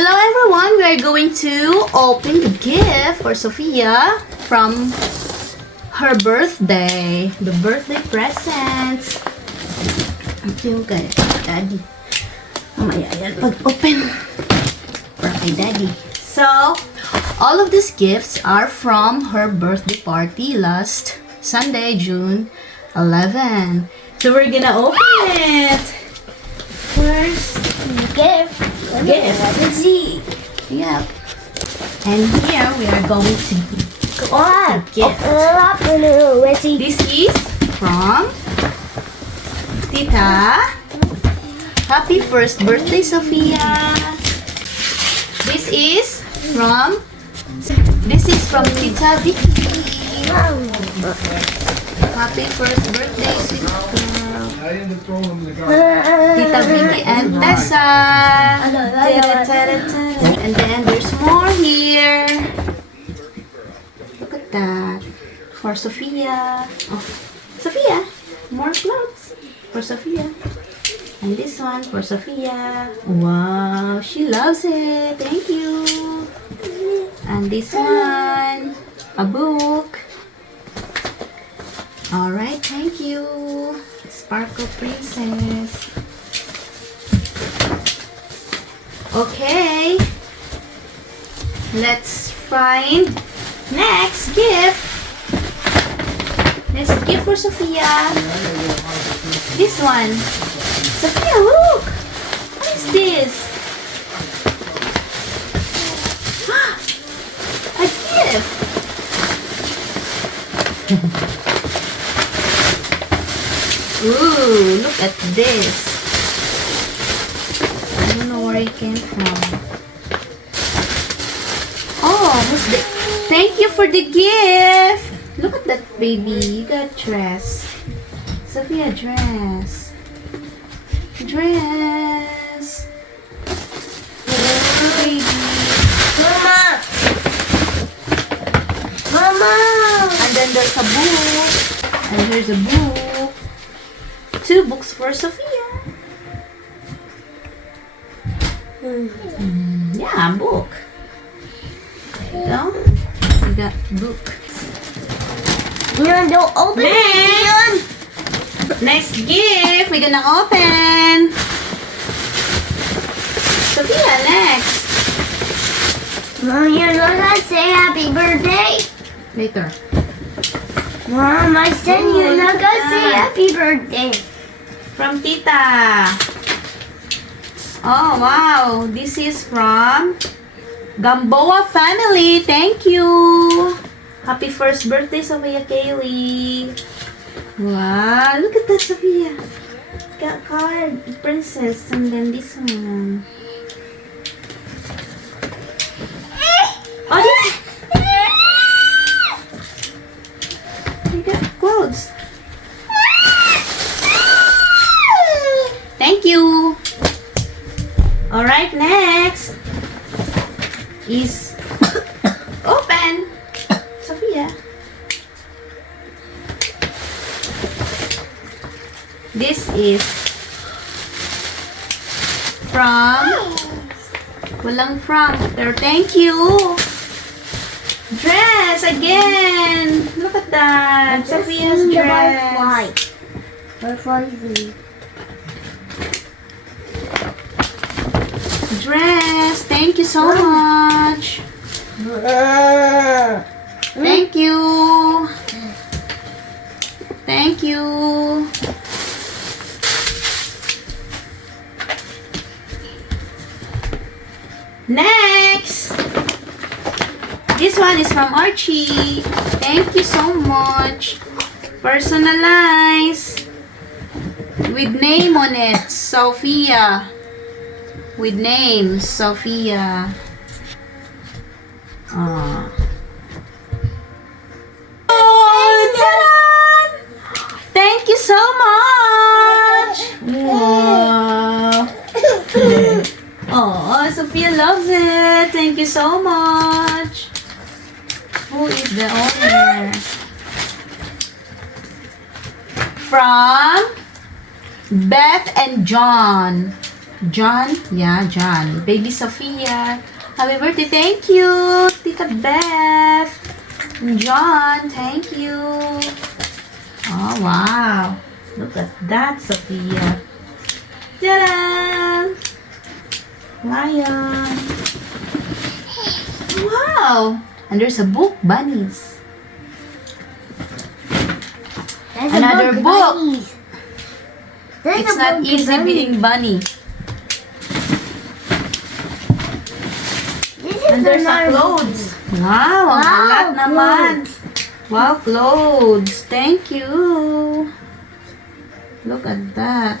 Hello everyone! We are going to open the gift for Sophia from her birthday. The birthday presents. Ito yung kay Daddy. Mamaya yan pag-open. For kay Daddy. So, all of these gifts are from her birthday party last Sunday, June 11. So, we're gonna open it. First, Gift. Let's see. yep. And here we are going to What? gift. Let's see. This is from Tita. Happy first birthday, Sophia. This is from Tita Vicky. Happy first birthday, sweet girl. Tita Vicky and Tessa. And then there's more here. Look at that. For Sophia. Oh, Sophia. More clothes for Sophia. And this one for Sophia. Wow, she loves it. Thank you. And this one, a book. Alright, thank you. Sparkle Princess. Okay. Let's find next gift. Next gift for Sophia. This one. Sophia, look! What is this? A gift! Ooh, look at this. I don't know where it came from. Oh, what's the... Thank you for the gift! Look at that, baby. You got dress. Sophia, dress. Dress. Oh, baby. Mama. And then there's a book. And here's a book. 2 books for Sophia. Yeah, a book. There you go. We got book. Don't open it. Next gift we're gonna open. Sophia, next. Mom, you're not gonna say happy birthday? Later. Mom, I said Oh, you're not look at gonna say that. happy birthday. From Tita. Oh, wow. This is from Gamboa family. Thank you. Happy first birthday, Sophia Kaylee. Wow. Look at that, Sophia. Got card. Princess. And then this one. Oh, this. You got clothes. Thank you. Alright, next is open. Sophia. This is from walang from. Pero thank you. Dress again. Look at that. Sophia's dress. Butterfly. Dress. Thank you so much. Thank you. Thank you. Next. This one is from Archie. Thank you so much. Personalized. With name on it. Sophia. With name, Sophia. Oh, ta-da! Thank you so much. Wow. Oh, Sophia loves it. Thank you so much. Who is the owner? From Beth and John. John? Yeah, John. Baby Sophia. Happy birthday. Thank you, Tita Beth. John, thank you. Oh, wow. Look at that, Sophia. Ta-da! Lion. Wow. And there's a book, Bunnies. There's Another a book. Bunnies. There's It's a not book easy bunny. being bunny. This is And there's a another clothes. Wow, ang Wow, alat naman. clothes. Wow, clothes. Thank you. Look at that.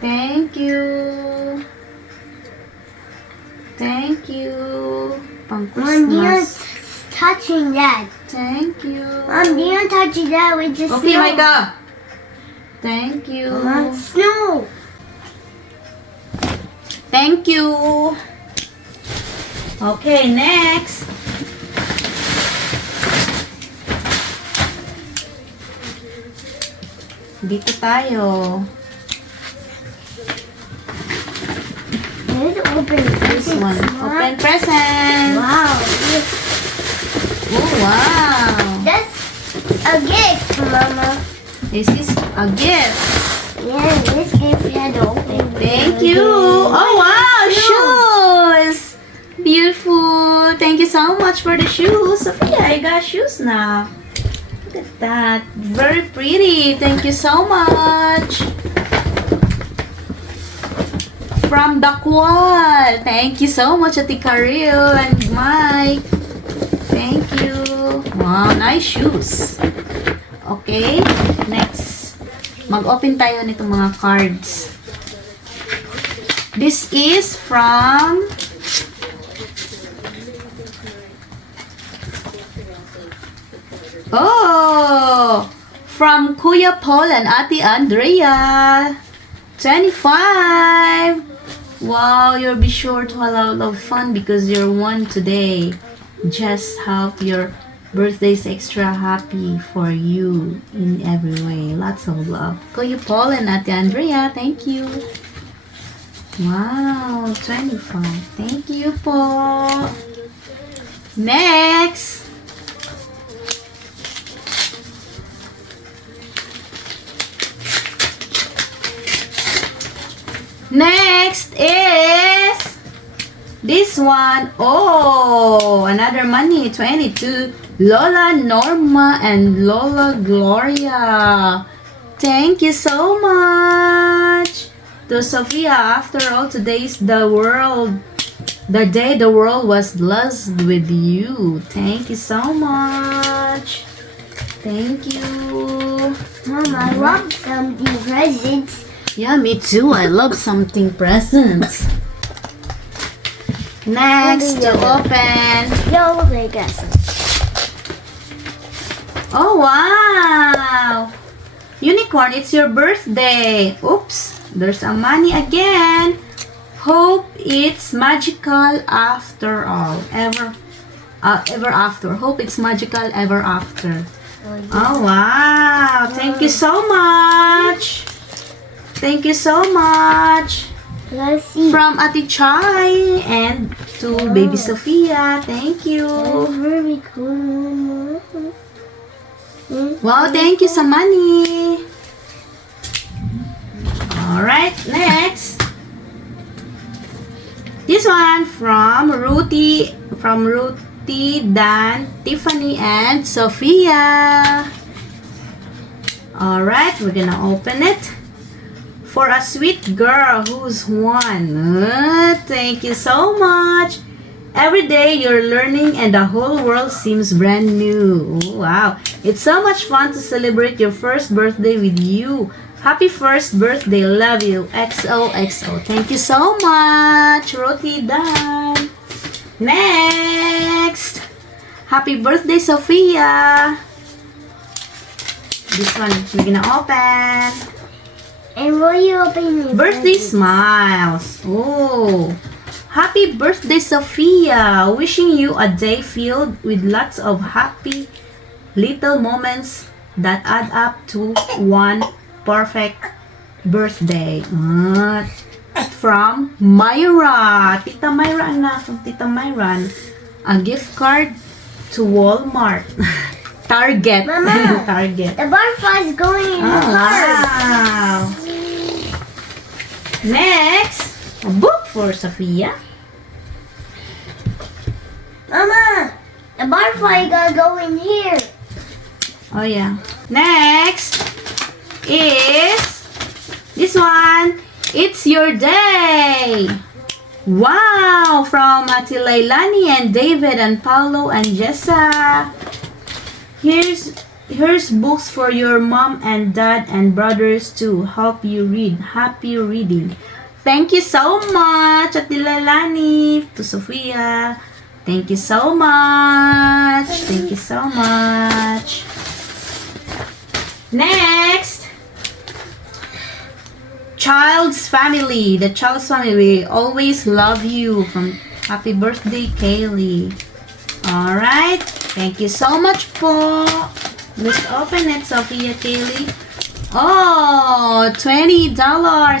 Thank you. Thank you. Pang Mom, you're Christmas. touching that. Thank you. Mom, you're touching that with the Okay, snow. Micah. Thank you. Snow. Thank you. Okay, next. Dito tayo. Let's open This one. Open present. Wow. Oh, wow. That's a gift, Mama. This is a gift. Yeah, this gift had open. Thank you. Oh, wow. Shoes. Beautiful. Thank you so much for the shoes. Sophia, I got shoes now. Look at that. Very pretty. Thank you so much. From the Quad. Thank you so much, Ate Karil and Mike. Thank you. Wow, nice shoes. Okay, next. Mag-open tayo nitong mga cards. This is from from Kuya Paul and Ate Andrea. 25. Wow, you'll be sure to have a lot of fun because you're one today. Just hope your birthday is extra happy for you in every way. Lots of love. Kuya Paul and Ate Andrea, thank you. Wow, 25. Thank you po. Next. Next is this one. Oh, another money. 22. Lola Norma and Lola Gloria. Thank you so much. To Sophia, after all, today's the day the world was blessed with you. Thank you so much. Thank you. Mom, I love something presents. Yeah, me too. I love something presents. Next to open. No, they got some. Oh, wow. Unicorn, it's your birthday. Oops. There's a money again. Hope it's magical after all. Ever after. Hope it's magical ever after. Oh, wow. Thank you so much. Thank you so much. Let's see. From Ate Chai and to Baby Sophia. Thank you. Very cool. Wow, thank you sa money. Alright, next. This one from Ruthie, Dan, Tiffany, and Sophia. Alright, we're gonna open it. For a sweet girl who's one. Thank you so much. Every day you're learning and the whole world seems brand new. Wow. It's so much fun to celebrate your first birthday with you. Happy first birthday. Love you. XOXO. Thank you so much. Roti Dan. Next. Happy birthday, Sophia. This one we're gonna open. And will you open your Birthday presents? smiles. Oh. Happy birthday, Sophia. Wishing you a day filled with lots of happy little moments that add up to one perfect birthday. From Myra. Tita Myra, anak. From Tita Myra. A gift card to Walmart. Target. Mama. Target. The butterfly's going in the card. Wow. Next, a book for Sophia. Mama, the butterfly gotta go in here. Oh yeah. Next is this one. It's your day. Wow, from Ate Lailani and David and Paulo and Jessa. Here's books for your mom and dad and brothers to help you read. Happy reading. Thank you so much, Ate Lailani, to Sophia. Thank you so much. Thank you so much. Next, Child's Family. The Child's Family, always love you. From happy birthday, Kaylee. Alright. Thank you so much po. Let's open it, Sophia, Kaylee. Oh, $20.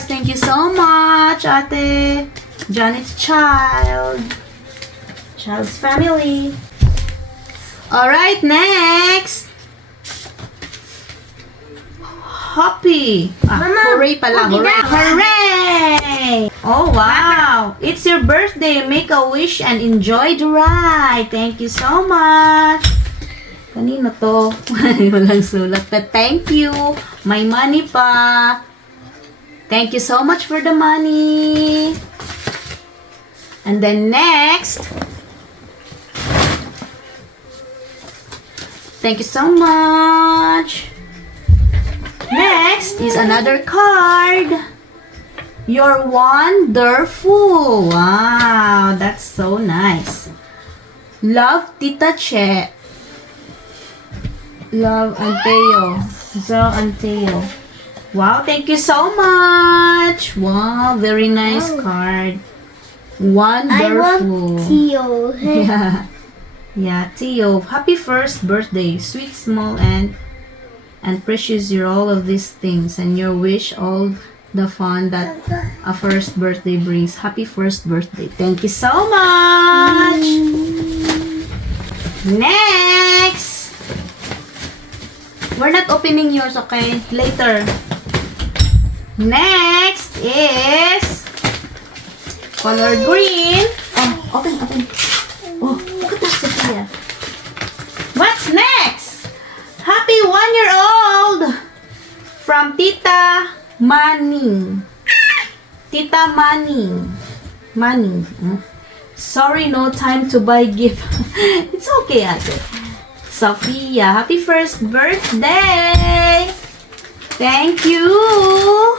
Thank you so much, Ate. Janet's Child's Family. Alright, next. Happy. Mama, Hooray pala. look at Hooray. that. Hooray. Oh, wow. It's your birthday. Make a wish and enjoy the ride. Thank you so much. Kanino to? Walang sulat. But thank you. May money pa. Thank you so much for the money. And then next. Thank you so much. Next is another card. You're wonderful. Wow, that's so nice. Love, Tita Che. Love, Anteo. Zo, Anteo. Wow, thank you so much. Wow, very nice card. Wonderful. I want Tio. Yeah. Yeah, Tio. Happy first birthday. Sweet, small, and precious. You're all of these things, and your wish all the fun that a first birthday brings. Happy first birthday. Thank you so much. Next. We're not opening yours, okay? Later. Next is color green. Oh, open. Oh, look at that, Sophia. What's next? Happy 1-year-old from Tita Manning. Tita Manning. Sorry, no time to buy gift. It's okay, ate. Sophia, happy first birthday. Thank you.